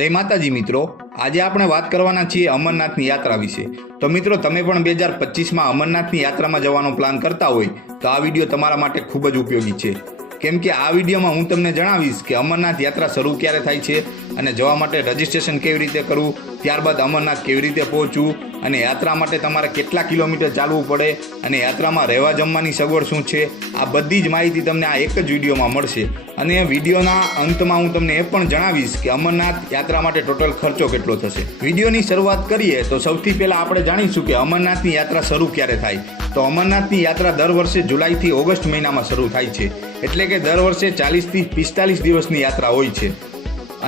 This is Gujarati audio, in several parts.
જય માતાજી મિત્રો. આજે આપણે વાત કરવાના છીએ અમરનાથની યાત્રા વિશે. તો મિત્રો, તમે પણ બે હજાર પચીસમાં અમરનાથની યાત્રામાં જવાનો પ્લાન કરતા હોય, તો આ વીડિયો તમારા માટે ખૂબ જ ઉપયોગી છે. કેમ કે આ વિડીયોમાં હું તમને જણાવીશ કે અમરનાથ યાત્રા શરૂ ક્યારે થાય છે અને જવા માટે રજિસ્ટ્રેશન કેવી રીતે કરવું, ત્યારબાદ અમરનાથ કેવી રીતે પહોંચવું અને યાત્રા માટે તમારે કેટલા કિલોમીટર ચાલવું પડે અને યાત્રામાં રહેવા જમવાની સગવડ શું છે? આ બધી જ માહિતી તમને આ એક જ વિડીયોમાં મળશે. અને વિડીયોના અંતમાં હું તમને એ પણ જણાવીશ કે અમરનાથ યાત્રા માટે ટોટલ ખર્ચો કેટલો થશે. વિડીયોની શરૂઆત કરીએ તો સૌથી પહેલાં આપણે જાણીશું કે અમરનાથની યાત્રા શરૂ ક્યારે થાય. તો અમરનાથની યાત્રા દર વર્ષે જુલાઈથી ઓગસ્ટ મહિનામાં શરૂ થાય છે. એટલે કે દર વર્ષે ચાલીસથી પિસ્તાલીસ દિવસની યાત્રા હોય છે.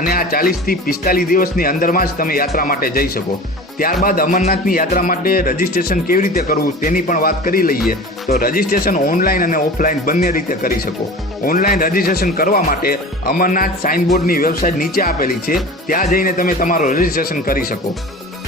અને આ ચાલીસથી પિસ્તાલીસ દિવસની અંદરમાં જ તમે યાત્રા માટે જઈ શકો. ત્યારબાદ અમરનાથની યાત્રા માટે રજિસ્ટ્રેશન કેવી રીતે કરવું તેની પણ વાત કરી લઈએ. તો રજિસ્ટ્રેશન ઓનલાઈન અને ઓફલાઈન બંને રીતે કરી શકો. ઓનલાઈન રજિસ્ટ્રેશન કરવા માટે અમરનાથ સાઇનબોર્ડની વેબસાઇટ નીચે આપેલી છે. ત્યાં જઈને તમે તમારું રજિસ્ટ્રેશન કરી શકો.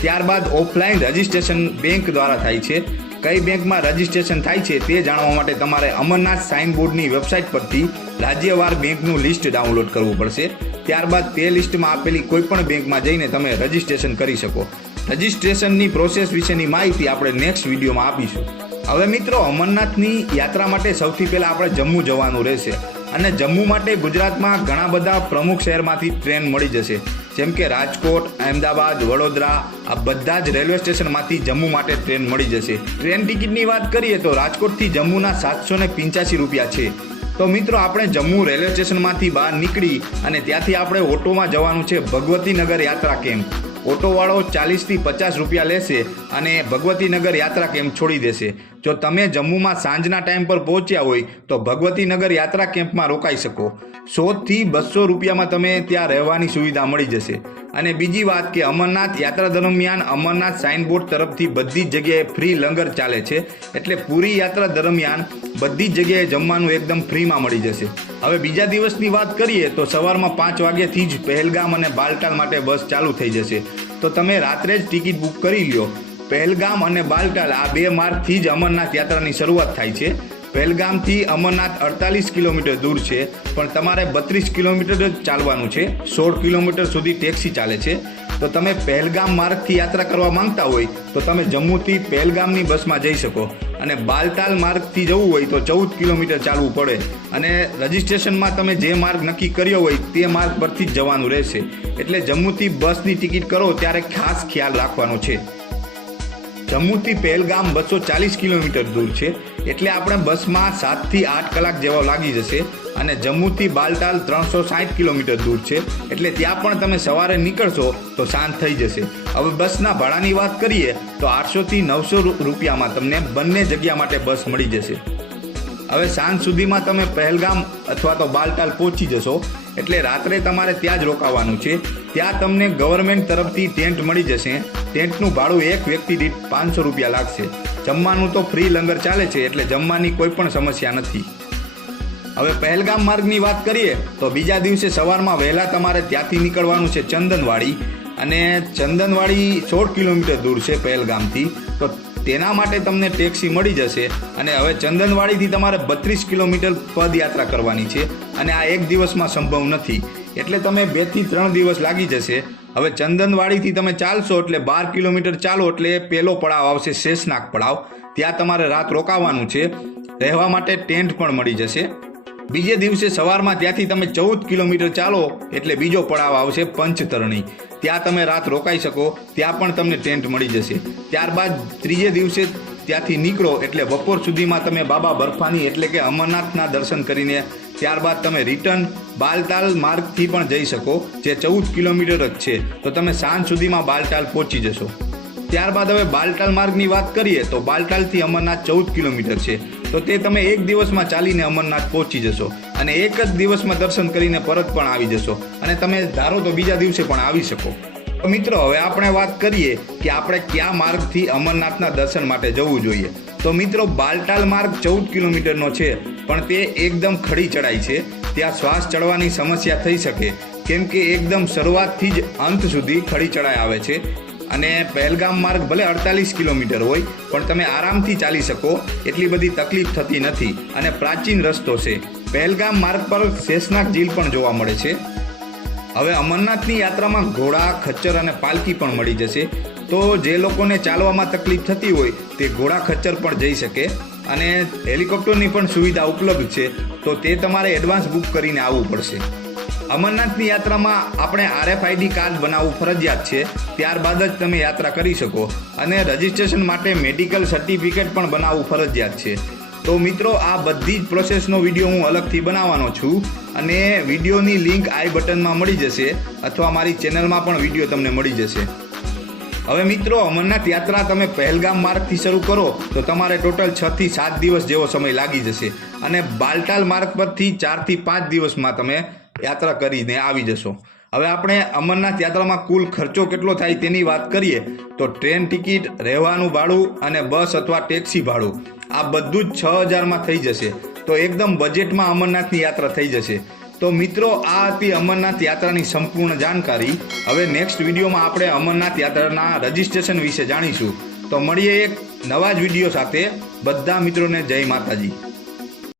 ત્યારબાદ ઓફલાઈન રજિસ્ટ્રેશન બેંક દ્વારા થાય છે. કઈ બેંકમાં રજિસ્ટ્રેશન થાય છે તે જાણવા માટે તમારે અમરનાથ સાઇન બોર્ડની વેબસાઇટ પરથી રાજ્યવાર બેંકનું લિસ્ટ ડાઉનલોડ કરવું પડશે. ત્યારબાદ તે લિસ્ટમાં આપેલી કોઈપણ બેંકમાં જઈને તમે રજિસ્ટ્રેશન કરી શકો. રજિસ્ટ્રેશનની પ્રોસેસ વિશેની માહિતી આપણે નેક્સ્ટ વિડીયોમાં આપીશું. હવે મિત્રો, અમરનાથની યાત્રા માટે સૌથી પહેલાં આપણે જમ્મુ જવાનું રહેશે. અને જમ્મુ માટે ગુજરાતમાં ઘણા બધા પ્રમુખ શહેરમાંથી ટ્રેન મળી જશે. જેમ કે રાજકોટ, અહેમદાબાદ, વડોદરા, આ બધા જ રેલવે સ્ટેશનમાંથી જમ્મુ માટે ટ્રેન મળી જશે. ટ્રેન ટિકિટની વાત કરીએ તો રાજકોટથી જમ્મુના સાતસો ને પંચ્યાસી રૂપિયા છે. તો મિત્રો, આપણે જમ્મુ રેલવે સ્ટેશનમાંથી બહાર નીકળી અને ત્યાંથી આપણે ઓટોમાં જવાનું છે ભગવતીનગર યાત્રા કેમ્પ. ઓટોવાળો ચાલીસથી પચાસ રૂપિયા લેશે અને ભગવતીનગર યાત્રા કેમ્પ છોડી દેશે. જો તમે જમ્મુમાં સાંજના ટાઈમ પર પહોંચ્યા હોય, તો ભગવતીનગર યાત્રા કેમ્પમાં રોકાઈ શકો. સોથી બસો રૂપિયામાં તમે ત્યાં રહેવાની સુવિધા મળી જશે. અને બીજી વાત કે અમરનાથ યાત્રા દરમિયાન અમરનાથ સાઇન બોર્ડ તરફથી બધી જ જગ્યાએ ફ્રી લંગર ચાલે છે. એટલે પૂરી યાત્રા દરમિયાન બધી જ જગ્યાએ જમવાનું એકદમ ફ્રીમાં મળી જશે. હવે બીજા દિવસની વાત કરીએ, તો સવારમાં પાંચ વાગ્યાથી જ પહેલગામ અને બાલટાલ માટે બસ ચાલુ થઈ જશે. તો તમે રાત્રે જ ટિકિટ બુક કરી લ્યો. પહેલગામ અને બાલટાલ આ બે માર્ગથી જ અમરનાથ યાત્રાની શરૂઆત થાય છે. પહેલગામથી અમરનાથ અડતાલીસ કિલોમીટર દૂર છે, પણ તમારે બત્રીસ કિલોમીટર જ ચાલવાનું છે. સોળ કિલોમીટર સુધી ટેક્સી ચાલે છે. તો તમે પહેલગામ માર્ગથી યાત્રા કરવા માંગતા હોય, તો તમે જમ્મુથી પહેલગામની બસમાં જઈ શકો. અને બાલતાલ માર્ગથી જવું હોય, તો ચૌદ કિલોમીટર ચાલવું પડે. અને રજિસ્ટ્રેશનમાં તમે જે માર્ગ નક્કી કર્યો હોય, તે માર્ગ પરથી જ જવાનું રહેશે. એટલે જમ્મુથી બસની ટિકિટ કરો, ત્યારે ખાસ ખ્યાલ રાખવાનો છે. જમ્મુથી પહેલગામ બસો ચાલીસ કિલોમીટર દૂર છે. એટલે આપણે બસમાં સાતથી આઠ કલાક જેવો લાગી જશે અને જમ્મુથી બાલટાલ ત્રણસો સાઠ કિલોમીટર દૂર છે. એટલે ત્યાં પણ તમે સવારે નીકળશો તો શાંત થઈ જશે. હવે બસના ભાડાની વાત કરીએ તો આઠસોથી નવસો રૂપિયામાં તમને બંને જગ્યા માટે બસ મળી જશે. હવે સાંજ સુધીમાં તમે પહેલગામ અથવા તો બાલટાલ પહોંચી જશો. એટલે રાત્રે તમારે ત્યાં જ રોકાવાનું છે. ત્યાં તમને ગવર્મેન્ટ તરફથી ટેન્ટ મળી જશે. ટેન્ટનું ભાડું એક વ્યક્તિ દીઠ પાંચસો રૂપિયા લાગશે. જમવાનું તો ફ્રી લંગર ચાલે છે, એટલે જમવાની કોઈ પણ સમસ્યા નથી. હવે પહેલગામ માર્ગની વાત કરીએ, તો બીજા દિવસે સવારમાં વહેલા તમારે ત્યાંથી નીકળવાનું છે ચંદનવાડી. અને ચંદનવાડી સોળ કિલોમીટર દૂર છે પહેલગામથી. તો તેના માટે તમને ટેક્સી મળી જશે. અને હવે ચંદનવાડીથી તમારે બત્રીસ કિલોમીટર પદયાત્રા કરવાની છે. અને આ એક દિવસમાં સંભવ નથી. એટલે તમે બેથી ત્રણ દિવસ લાગી જશે. હવે ચંદનવાડીથી તમે ચાલશો એટલે બાર કિલોમીટર ચાલો એટલે પહેલો પડાવ આવશે શેષનાગ પડાવ. ત્યાં તમારે રાત રોકાવાનું છે. રહેવા માટે ટેન્ટ પણ મળી જશે. બીજે દિવસે સવારમાં ત્યાંથી તમે ચૌદ કિલોમીટર ચાલો એટલે બીજો પડાવ આવશે પંચતરણી. ત્યાં તમે રાત રોકાઈ શકો. ત્યાં પણ તમને ટેન્ટ મળી જશે. ત્યારબાદ ત્રીજે દિવસે ત્યાંથી નીકળો એટલે બપોર સુધીમાં તમે બાબા બર્ફાની એટલે કે અમરનાથના દર્શન કરીને ત્યારબાદ તમે રિટર્ન બાલતાલ માર્ગથી પણ જઈ શકો, જે ચૌદ કિલોમીટર જ છે. તો તમે સાંજ સુધીમાં બાલતાલ પહોંચી જશો. ત્યારબાદ હવે બાલતાલ માર્ગની વાત કરીએ, તો બાલતાલથી અમરનાથ ચૌદ કિલોમીટર છે. તો તે તમે એક દિવસમાં ચાલીને અમરનાથ પહોંચી જશો અને એક જ દિવસમાં દર્શન કરીને પરત પણ આવી જશો અને તમે ધારો તો બીજા દિવસે પણ આવી શકો. તો મિત્રો, હવે આપણે વાત કરીએ કે આપણે કયા માર્ગથી અમરનાથના દર્શન માટે જવું જોઈએ. તો મિત્રો બાલટાલ માર્ગ ચૌદ કિલોમીટરનો છે. પણ તે એકદમ ખડી ચડાય છે. ત્યાં શ્વાસ ચડવાની સમસ્યા થઈ શકે, કેમ કે એકદમ શરૂઆતથી જ અંત સુધી ખડી ચડાઈ આવે છે. અને પહેલગામ માર્ગ ભલે અડતાલીસ કિલોમીટર હોય, પણ તમે આરામથી ચાલી શકો, એટલી બધી તકલીફ થતી નથી અને પ્રાચીન રસ્તો છે. પહેલગામ માર્ગ પર શેષનાગ ઝીલ પણ જોવા મળે છે. હવે અમરનાથની યાત્રામાં ઘોડા, ખચ્ચર અને પાલકી પણ મળી જશે. તો જે લોકોને ચાલવામાં તકલીફ થતી હોય, તે ઘોડા, ખચ્ચર પણ જઈ શકે. અને હેલિકોપ્ટરની પણ સુવિધા ઉપલબ્ધ છે, તો તે તમારે એડવાન્સ બુક કરીને આવવું પડશે. અમરનાથની યાત્રામાં આપણે આરએફઆઈડી કાર્ડ બનાવવું ફરજિયાત છે, ત્યારબાદ જ તમે યાત્રા કરી શકો અને રજિસ્ટ્રેશન માટે મેડિકલ સર્ટિફિકેટ પણ બનાવવું ફરજિયાત છે. તો મિત્રો, આ બધી જ પ્રોસેસનો વીડિયો હું અલગથી બનાવવાનો છું અને વિડીયોની લિંક આઈ બટનમાં મળી જશે અથવા મારી ચેનલમાં પણ વીડિયો તમને મળી જશે. હવે મિત્રો, અમરનાથ યાત્રા તમે પહેલગામ માર્ગથી શરૂ કરો, તો તમારે ટોટલ છ થી સાત દિવસ જેવો સમય લાગી જશે. અને બાલટાલ માર્ગ પરથી ચારથી પાંચ દિવસમાં તમે યાત્રા કરીને આવી જશો. હવે આપણે અમરનાથ યાત્રામાં કુલ ખર્ચો કેટલો થાય તેની વાત કરીએ, તો ટ્રેન ટિકિટ, રહેવાનું ભાડું અને બસ અથવા ટેક્સી ભાડું. આ બધું જ છ હજારમાં થઈ જશે. તો એકદમ બજેટમાં અમરનાથની યાત્રા થઈ જશે. તો મિત્રો, આ હતી અમરનાથ યાત્રાની સંપૂર્ણ જાણકારી. હવે નેક્સ્ટ વિડીયોમાં આપણે અમરનાથ યાત્રાના રજિસ્ટ્રેશન વિશે જાણીશું. તો મળીએ એક નવા જ વીડિયો સાથે. બધા મિત્રોને જય માતાજી.